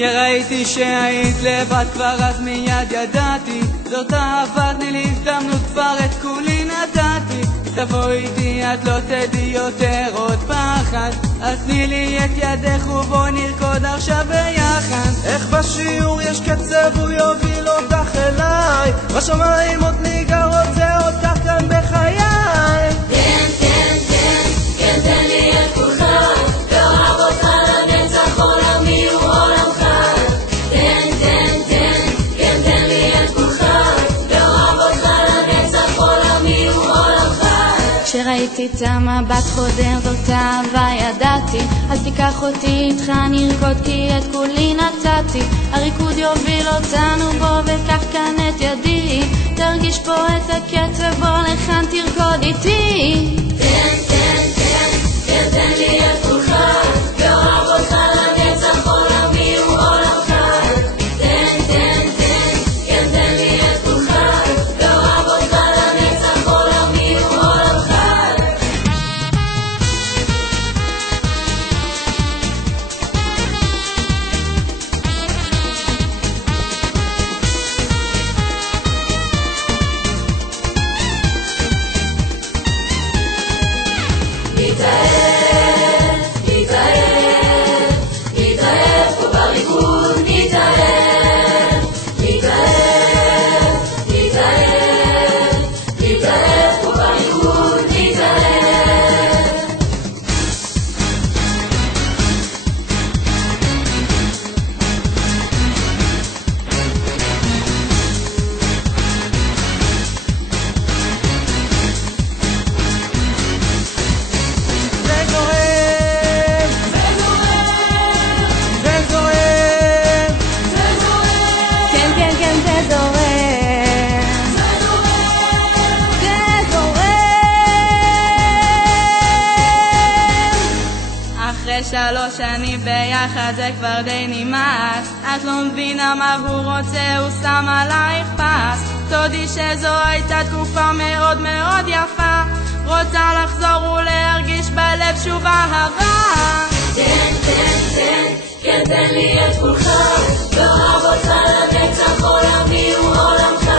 כשראיתי שהיית לבד כבר אז מיד ידעתי, זאת אהבה, תני לי הזדמנות, כבר את כולי נתתי. תבואי איתי, את לא תדעי יותר עוד פחד, אז תני לי את ידך ובואי נרקוד עכשיו ביחד. איך בשיעור יש קצב הוא יוביל אותך אליי, בשמיים עוד ניגר רוצה אותך כאן בחיי. כן, כן, כן, כן תן לי את כולך, ואוהב אותך לנצח עולמי הוא עולמך. כן, כן, כן, כן תן לי את כולך, ואוהב אותך לנצח עולמי הוא עולמך. כשראיתי את המבט חודר זאת אהבה ידעתי, אז תיקח אותי איתך נרקוד כי את כולי נתתי. הריקוד יוביל אותנו בו וקח כאן את ידי, תרגיש פה את הקצב בוא לכאן תרקוד איתי. כן, כן, כן, כן תן לי את כולך, ואוהב אותך לנצח עולמי הוא עולמך. כן, כן, כן, כן תן לי את כולך, ואוהב אותך לנצח עולמי הוא עולמך. אחרי 3 שנים ביחד זה כבר די נמאס, את לא מבינה מה הוא רוצה, הוא שם עלייך פס. תודי שזו הייתה תקופה מאוד מאוד יפה, רוצה לחזור ולהרגיש בלב שוב אהבה. כן, כן, כן, כן תן לי את כולך, ואוהב אותך לנצח עולמי הוא עולמך.